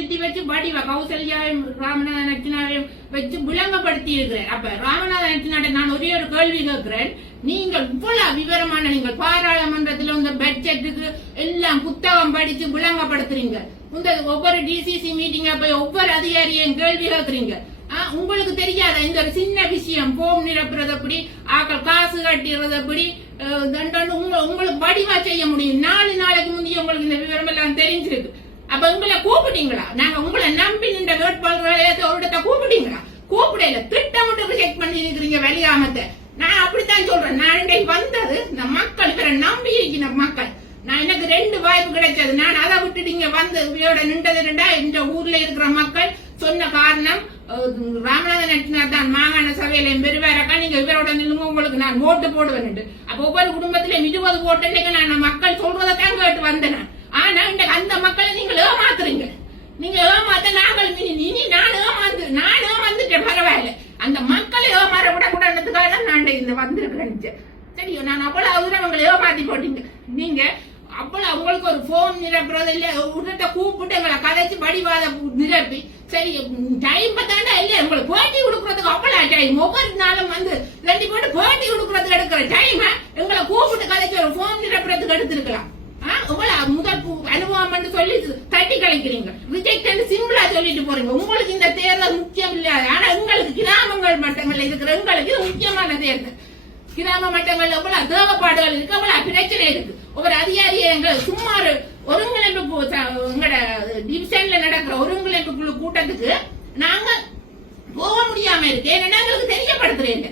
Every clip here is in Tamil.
வச்சு வடிவ கௌசல்யாவையும் ராமநாதன் நச்சினாவையும் வச்சு விளங்கப்படுத்தி இருக்கிறேன். அப்ப ராமநாதன் நச்சினாட்ட நான் ஒரே ஒரு கேள்வி கேட்கிறேன். நீங்கள் இவ்வளவு விவரமான நீங்கள் பாராளுமன்றத்தில் இந்த பட்ஜெட்டுக்கு எல்லாம் புத்தகம் படிச்சு விளங்கப்படுத்துறீங்க. இந்த ஒவ்வொரு டிசிசி மீட்டிங்க போய் ஒவ்வொரு அதிகாரியும் கேள்வி கேட்கறீங்க. உங்களுக்கு தெரியாத இந்த ஒரு சின்ன விஷயம் போம் நிரப்புறது எப்படி, ஆக்கள் காசு கட்டிடுறது எப்படி, உங்களுக்கு வடிவா செய்ய முடியும். 4 நாளைக்கு முந்தைய உங்களுக்கு இந்த விவரம் எல்லாம் தெரிஞ்சிருக்கு. அப்ப உங்களை கூப்பிட்டீங்களா? நாங்க உங்களை நம்பி நின்ற வேட்பாளர்களை கூப்பிட்டீங்களா? கூப்பிடல, திட்டமிட்டு ரிஜெக்ட் பண்ணி இருக்கிறீங்க வெளியாமத்தை. நான் அப்படித்தான் சொல்றேன். நான் இன்றைக்கு வந்தது இந்த மக்கள் இவரை நம்பி இருக்கிற மக்கள். நான் எனக்கு 2 வாய்ப்பு கிடைச்சது. நான் அதை விட்டுட்டு இங்க வந்து இவையோட நின்றதுண்டா இந்த ஊர்ல இருக்கிற மக்கள் சொன்ன காரணம் ராமநாதன் நச்சினார் தான் மாகாண சபையில பெருவாரக்கா நீங்க இவரோட நின்னுங்க, உங்களுக்கு நான் ஓட்டு போடுவேன். அப்ப ஒவ்வொரு குடும்பத்திலும் 20 ஓட்டு நான் மக்கள் சொல்றதான் கேட்டு வந்தேன். ஆனா இன்றைக்கு அந்த மக்களை நீங்க ஏமாத்துறீங்க. நீங்க ஏமாத்த நாங்கள் நான் ஏமாந்துட்டேன். பரவாயில்ல, அந்த மக்களை ஏமாற விடக்கூடாதுக்காக தான் நான் இந்த வந்திருக்கிறேன். சரியோ, நான் அவ்வளவு அவங்களை ஏமாத்தி போட்டீங்க. நீங்க அவ்வளவு உங்களுக்கு ஒரு போன் நிரப்புறது இல்ல, உடனே கூப்பிட்டு எங்களை கதைச்சு வடிவாத நிரப்பி சரி டைம் பார்த்தாண்டா இல்ல உங்களுக்கு பேட்டி கொடுக்கறதுக்கு அவ்வளவு டைம். ஒவ்வொரு நாளும் வந்து 2 பேட்டு பேட்டி கொடுக்கறதுக்கு எடுக்கிற டைம் எங்களை கூப்பிட்டு கதைச்சு ஒரு போன் நிரப்புறதுக்கு எடுத்திருக்கலாம். முதல் அனுபவம் சொல்லி தட்டி கலைக்கிறீங்க. ரிஜெக்ட் சிம்பிளா சொல்லிட்டு போறீங்க. உங்களுக்கு இந்த தேர்தல் முக்கியம் இல்ல. ஆனா உங்களுக்கு கிராமங்கள் மட்டங்கள்ல இருக்கிற உங்களுக்கு இது முக்கியமான தேர்தல். கிராம மட்டங்கள்ல எவ்வளவு தேவைப்பாடுகள் இருக்கு, அவ்வளவு பிரச்சனை இருக்கு. ஒவ்வொரு அதிகாரியை சுமார் ஒருங்கிணைப்பு எங்கட டிவிஷன்ல நடக்கிற ஒருங்கிணைப்பு குழு கூட்டத்துக்கு நாங்க போக முடியாம இருக்கு. ஏன்னா எங்களுக்கு தெரியப்படுத்துறேன்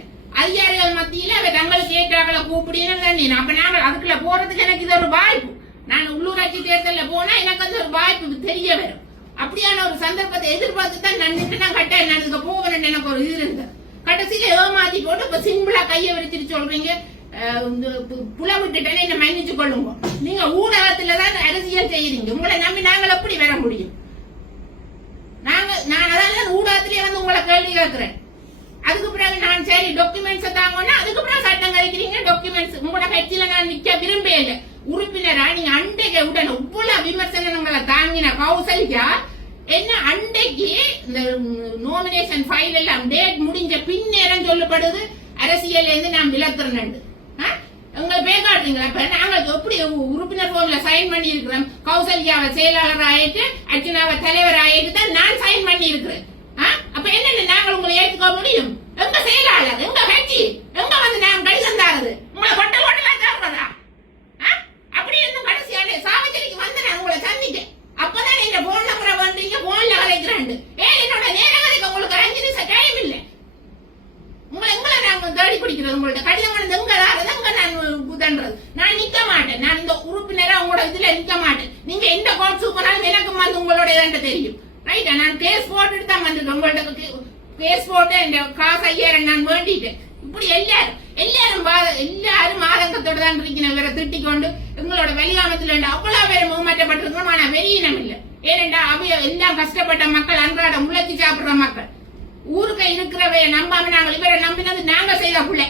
அதிகாரிகள் மத்தியில அவ தங்களுக்கு ஏற்றாக்களை கூப்பிடுன்னு. அப்ப நாங்கள் அதுக்குள்ள போறதுக்கு எனக்கு இது ஒரு வாய்ப்பு. நான் உள்ளூராட்சி தேர்தலில் போனா எனக்கு அது ஒரு வாய்ப்பு தெரிய வரும். அப்படியான ஒரு சந்தர்ப்பத்தை எதிர்பார்த்து தான் நான் கட்டாயம் நான் இதுக்கு போவேன். எனக்கு ஒரு இது இருந்தது. கடைசியில ஏமாத்தி போட்டு இப்ப சிம்பிளா கையை விரிச்சிட்டு சொல்றீங்க புல விட்டுட்டேன்னு என்ன மன்னிச்சு கொள்ளுங்க. நீங்க ஊடகத்துலதான் அரசியல் செய்யறீங்க. உங்களை நம்பி நாங்கள் எப்படி வர முடியும்? நான் அதான் ஊடகத்திலேயே வந்து உங்களை கேள்வி கேட்கிறேன். அதுக்கு பிறகு நான் சரி டாக்குமெண்ட்ஸ் தாங்கன்னா அதுக்கு பிறகு சட்டம் கழிக்கிறீங்க. டாக்குமெண்ட்ஸ் உங்களோட கட்சியில நான் நிக்க விரும்பல உறுப்பினரா நீங்க அண்டைக்கு உடனே இவ்வளவு விமர்சனங்களை தாங்கின கௌசல்யா என்ன அண்டைக்கு இந்த நோமினேஷன் ஃபைல் எல்லாம் டேட் முடிஞ்ச பின்னேரம் சொல்லப்படுது அரசியல் இருந்து நான் விலத்துறேன். உங்களை பேகாடுறீங்களா? இப்ப நாங்கள் எப்படி உறுப்பினர் ஃபார்ம்ல சைன் பண்ணி இருக்கிறோம். கௌசல்யாவை செயலாளர் ஆயிட்டு அர்ச்சனாவை தலைவர் ஆயிட்டு தான் நான் சைன் பண்ணி இருக்கிறேன். அப்ப என்ன நாங்கள் உங்களை ஏற்றுக்க முடியும்? எங்க செயலாளர், எங்க கட்சி, எங்க வந்து நாங்கள் கடிதம் தாரது? உங்களை ஹோட்டல் ஹோட்டலா தாடுறதா? அப்படி இருந்தும் கடைசியான சாவச்சேரிக்கு வந்து நான் உங்களை சந்திட்டேன். அப்பதான் இந்த போன் நம்பரை பண்றீங்க, போன்ல கலைக்கிறாண்டு. ஏன் என்னோட நேரம் கலைக்க உங்களுக்கு 5 நிமிஷம் டைம் இல்லை. உங்களை நாங்க தேடி பிடிக்கிறது. உங்கள்ட்ட கடிதம் வந்து எங்க நான் புதன்றது. நான் நிக்க மாட்டேன். நான் இந்த உறுப்பினரா உங்களோட இதுல நிக்க மாட்டேன். நீங்க எந்த கோட் சூப்பராலும் எனக்கு வந்து உங்களோட தெரியும். ரைட்டா? நான் கேஸ் போட்டுட்டு தான் வந்திருக்கேன். உங்கள்ட்ட கேஸ் போட்டு இந்த காசு 5000 நான் வேண்டிட்டேன். இப்படி எல்லாரும் ஆதங்கத்தோட தான் இருக்கிறேன். வேற திட்டிக் கொண்டு எங்களோட வெளியாமத்துல அவ்வளவு பேர் முகமாற்றப்பட்டிருக்கோம். ஆனா வெளியினம் இல்லை. ஏனென்றா அவைய எல்லாம் கஷ்டப்பட்ட மக்கள், அன்றாட முளைச்சி சாப்பிடுற மக்கள், ஊருக்கு இருக்கிறவைய நம்பாம நாங்கள் இவரை நம்பினது நாங்க செய்த பிள்ளை.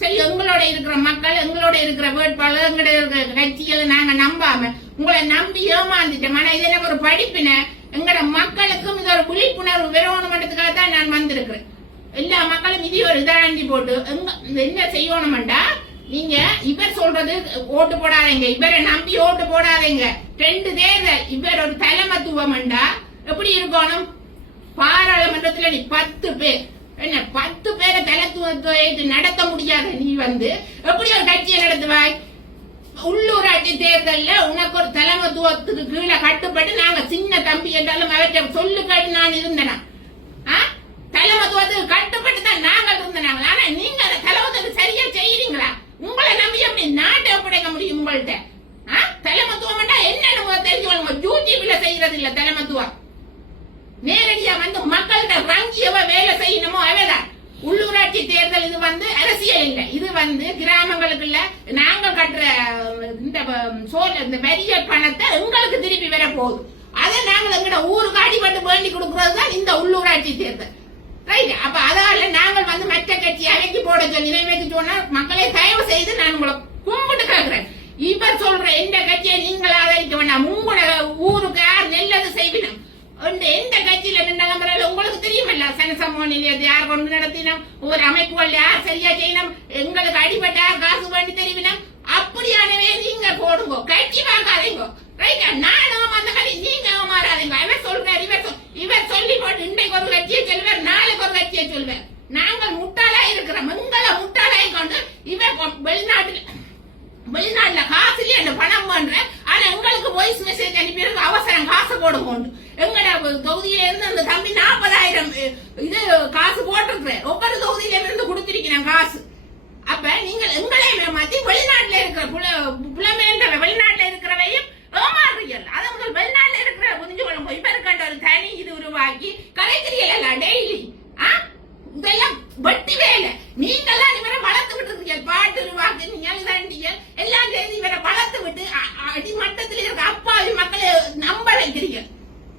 சரி, எங்களோட இருக்கிற மக்கள், எங்களோட இருக்கிற வேட்பாளர், எங்களோட இருக்கிற கட்சிகளை நாங்க நம்பாம உங்களை நம்பி ஏமாந்துட்டோம். ஆனா இது எனக்கு ஒரு படிப்பின எங்களோட மக்களுக்கும் இது ஒரு விழிப்புணர்வு வரணும் மட்டத்துக்காக தான் நான் வந்திருக்கிறேன். எல்லா மக்களும் இது ஒரு இதாண்டி போட்டு என்ன செய்யணும்டா, நீங்க இவர் சொல்றது ஓட்டு போடாதீங்க, இவரை நம்பி ஓட்டு போடாதீங்க. 2 தேர்தல் இவர் ஒரு தலைமத்துவம்டா எப்படி இருக்கணும்? பாராளுமன்றத்துல நீ 10 பேர் என்ன 10 பேரை தலைத்துவத்தை நடத்த முடியாத நீ வந்து எப்படி ஒரு கட்சியை நடத்துவாய்? உள்ளூராட்சி தேர்தல்ல உனக்கு ஒரு தலைமத்துவத்துக்கு கீழே கட்டுப்பட்டு நாங்க சின்ன தம்பி என்றாலும் அவற்றை சொல்லு கேட்டு நான் இருந்தேனா? தலைமத்துவத்துக்கு கட்டுப்பட்டு தான் நாங்கள் இருந்தனாங்க. ஆனா நீங்க அந்த தலைமத்துவத்துக்கு சரியா செய்யறீங்களா? உங்களை நம்பி எப்படி நாட்டை ஒப்படைக்க முடியும்? உங்கள்கிட்ட தலைமத்துவம் என்னன்னு தெரிஞ்சுக்கோங்க. யூடியூப்ல செய்யறது இல்ல தலைமத்துவம். நேரடியா வந்து மக்கள்கிட்ட ரங்கியவ வேலை செய்யணுமோ அவைதான். உள்ளூராட்சி தேர்தல் இது வந்து அரசியல் இல்லை. இது வந்து கிராமங்களுக்குள்ள நாங்கள் கட்டுற இந்த வரிய பணத்தை எங்களுக்கு திருப்பி வர போகுது. அதை நாங்கள் எங்கட ஊருக்கு அடிபட்டு வேண்டி கொடுக்கறது தான் இந்த உள்ளூராட்சி தேர்தல். ரைட்? அப்ப அதால நாங்கள் வந்து மற்ற கட்சி அழைக்கி போட சொல்லி நிறைவேற்றி சொன்னா மக்களை தயவு செய்து நான் உங்களை கும்பிட்டு கேட்கிறேன். இவர் சொல்ற எந்த கட்சியை நீங்கள் ஆதரிக்க வேண்டாம். உங்களோட ஊருக்கு யார் நல்லது செய்வினம் சமூக நிலையத்தை யார் கொண்டு நடத்தினோம், ஒரு அமைப்புகள் யார் சரியா செய்யணும், எங்களுக்கு அடிபட்ட யார் காசு பண்ணி தெரிவினோம், அப்படியானவே நீங்க போடுங்க, கட்சி பார்க்காதீங்க. ரைட்டா? நானும் அந்த கட்சி நீங்க மாறாதீங்க. இவர் சொல்றாரு, இவர் சொல்லி போட்டு இன்றைக்கு ஒரு கட்சியை சொல்வார், நாளைக்கு ஒரு கட்சியை சொல்வார். நாங்கள் முட்டாளா இருக்கிறோம். எங்களை முட்டாளாய் கொண்டு இவன் வெளிநாட்டுல காசுலயே அந்த பணம் பண்ற, ஆனா எங்களுக்கு வாய்ஸ் மெசேஜ் அனுப்பி அவசரம் காசு போடுவோம். எங்கட தொகுதியில இருந்து அந்த தம்பி 40,000 இது காசு போட்டிருக்கிறேன். ஒவ்வொரு தொகுதியில இருந்து கொடுத்திருக்கிறேன் காசு. அப்ப நீங்கள் எங்களை மாத்தி வெளிநாட்டுல இருக்கிற புலமேன்ற வெளிநாட்டுல இருக்கிறவையும் ஏமாறுறீர்கள். அதை முதல் வெளிநாட்டுல இருக்கிற புரிஞ்சு கொள்ளுங்க. இப்ப இருக்கின்ற ஒரு தனி இது உருவாக்கி கலைக்கிறீர்கள் டெய்லி. இதெல்லாம் வட்டி வேலை. நீங்கெல்லாம் இவரை வளர்த்து விட்டு இருக்கீங்க. பாட்டு உருவாக்குறீங்க, எல்லாம் சேர்ந்து இவரை வளர்த்து விட்டு அடிமட்டத்தில் இருக்க அப்பாவி மக்களை நம்ப வைக்கிறீங்க.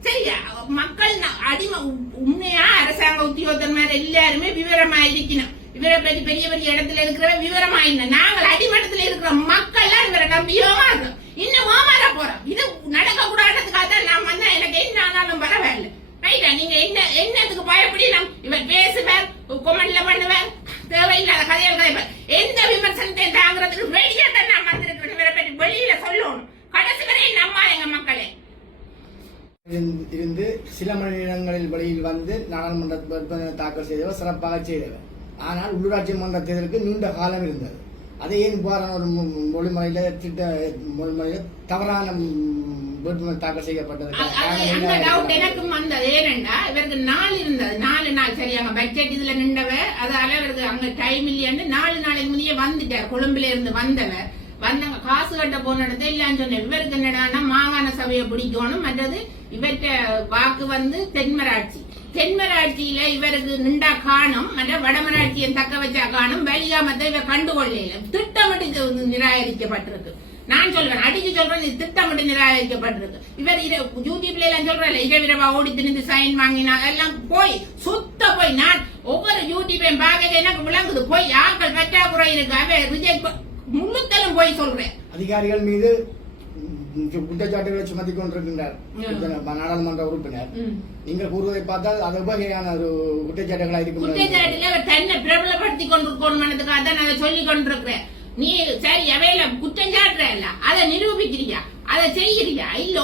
சரியா? மக்கள் அடிமை உண்மையா அரசாங்க உத்தியோகத்தன்மார் எல்லாருமே விவரமா இருக்கணும். இவரை பற்றி பெரிய பெரிய இடத்துல இருக்கிற விவரமா இல்லை. நாங்கள் அடிமட்டத்தில் இருக்கிற மக்கள் எல்லாம் இவரை நம்பி ஏமாறுறோம். இன்னும் ஏமாற போறோம். இது நடக்க கூடாதுக்காக தான் நான் வந்தா எனக்கு என்ன ஆனாலும் பரவாயில்ல. ரைட்டா? நீங்க என்னத்துக்கு பயப்படலாம்? இவர் பேசுவார், கொமெண்ட்ல பண்ணுவார், தேவையில்லாத கதைகள் கதைப்பார். எந்த விமர்சனத்தையும் தாங்கிறதுக்கு வெளியே தான் நான் வந்திருக்கிறேன். இவரை பற்றி வெளியில சொல்லணும். கடைசி வரை நம்மா எங்க மக்களே இருந்து சில மணி நேரங்களில் வெளியில் வந்து நாடாளுமன்ற தாக்கல் செய்தவர் சிறப்பாக செய்தவர். ஆனால் உள்ளூராட்சி மன்ற தேர்தலுக்கு நீண்ட காலம் இருந்தது. அதை ஏன் இவ்வாறான ஒரு மொழிமுறையில தவறான வேட்புமனு தாக்கல் செய்யப்பட்டது? எனக்கும் வந்தது ஏனென்றா இவருக்கு 4 இருந்தது. 4 நாள் சரியாங்க பட்ஜெட் இதுல நின்றவர். அதால இவருக்கு அங்க டைம் இல்லையான்னு 4 நாளைக்கு முன்னே வந்துட்டார். கொழும்புல இருந்து வந்தவர் வந்தாங்க. காசு கட்ட போன இடத்துல இல்லன்னு சொன்ன. இவருக்கு என்னடான்னா மாகாண சபையை பிடிக்கணும். மற்றது இவற்ற வாக்கு வந்து தென்மராட்சியில இவருக்கு நின்றா காணும், மற்ற வடமராட்சியை தக்க வச்சா காணும். வெளியாமத்தை இவர் கண்டுகொள்ள திட்டமிட்டு நிராகரிக்கப்பட்டிருக்கு. நான் சொல்றேன், அடிச்சு சொல்றேன், இது திட்டமிட்டு நிராகரிக்கப்பட்டிருக்கு. இவர் யூடியூப்ல எல்லாம் சொல்றேன், இரவிரவா ஓடி திணிந்து சைன் வாங்கினா எல்லாம் போய் சுத்த போய். நான் ஒவ்வொரு யூடியூப்பையும் பார்க்க எனக்கு விளங்குது. போய் ஆக்கள் பற்றாக்குறை இருக்கு. ரிஜெக்ட் முழுத்தலும் போய் சொல்றேன். அதிகாரிகள் மீது குற்றச்சாட்டுகளை சுமத்தி கொண்டிருக்கின்றார் நாடாளுமன்ற உறுப்பினர். நீங்கள் கூறுவதை பார்த்தால் அது வகையான ஒரு குற்றச்சாட்டுகளா இருக்கு. குற்றச்சாட்டுல தன்னை பிரபலப்படுத்தி கொண்டிருக்கணும்ன்றதுக்காக தான் நான் சொல்லி கொண்டிருக்கிறேன். நீ சரி அவையில குற்றம் சாட்டுற, அதை நிரூபிக்கிறியா, அதை செய்யறியா? இல்ல,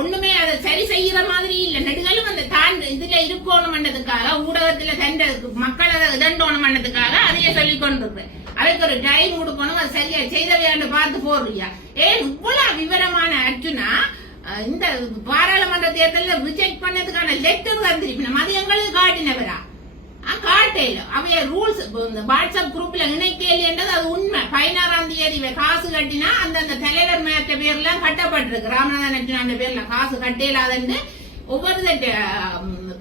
ஒண்ணுமே அதை சரி செய்யற மாதிரி இல்ல. நெடுகளும் அந்த இதுல இருக்கணும்ன்றதுக்காக ஊடகத்துல மக்களை இதண்டோணும்ன்றதுக்காக அதையே சொல்லிக் கொண்டிருக்கிறேன். அதுக்கு ஒரு டைம் கொடுக்கணும். அது சரியா செய்தவையாண்டு பார்த்து போடுறியா? ஏன் இவ்வளவு விவரமான அர்ஜுனா இந்த பாராளுமன்ற தேர்தலில் ரிஜெக்ட் பண்ணதுக்கான லெட்டர் தந்திருக்கணும். அது எங்களுக்கு காட்டினவரா? காட்டையில அவைய ரூல்ஸ் வாட்ஸ்அப் குரூப்ல இணைக்கல என்றது அது உண்மை. 16ஆம் தேதி காசு கட்டினா அந்த தலைவர் மேற்ற பேர்லாம் கட்டப்பட்டிருக்கு. ராமநாதன் அர்ஜுனா பேர்ல காசு கட்டலாதுன்னு ஒவ்வொரு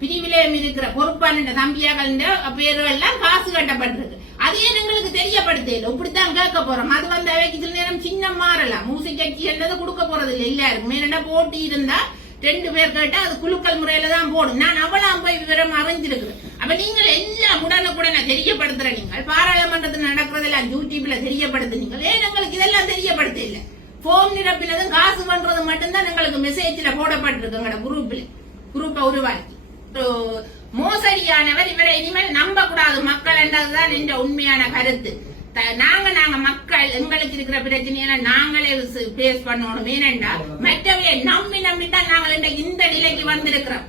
பிரிவிலையும் இருக்கிற பொறுப்பான தம்பியாக்கள் பேர்கள் எல்லாம் காசு கட்டப்பட்டிருக்கு. அதையே எங்களுக்கு தெரியப்படுத்தல. இப்படித்தான் கேட்க போறோம். அது வந்து அவைக்கு சில நேரம் சின்ன மாறலாம். மூசி கட்சி என்றது கொடுக்க போறது இல்லை. எல்லாருக்கும் மேல போட்டி இருந்தா 2 பேர் கேட்டா அது குழுக்கள் முறையில தான் போடும். நான் அவ்வளவு போய் விவரம் அறிஞ்சிருக்கிறேன். அப்ப நீங்கள் எல்லாம் உடனுக்குடனே தெரியப்படுத்துற, நீங்கள் பாராளுமன்றத்தில் நடக்கிறதெல்லாம் யூடியூப்ல தெரியப்படுத்துனீங்க. ஏன் எங்களுக்கு இதெல்லாம் தெரியப்படுத்த இல்ல? போன் நிரப்பினதும் காசு பண்றது மட்டும்தான் எங்களுக்கு மெசேஜ்ல போடப்பட்டிருக்கு. குரூப்பை உருவாக்கி மோசடியானவர். இவரை இனிமேல் நம்ப கூடாது மக்கள் என்றதுதான் என்ற உண்மையான கருத்து. நாங்க மக்கள் எங்களுக்கு இருக்கிற பிரச்சனையில நாங்களே பேஸ் பண்ணணும். ஏனென்றா மற்றவையை நம்பித்தான் நாங்கள் இந்த நிலைக்கு வந்திருக்கிறோம்.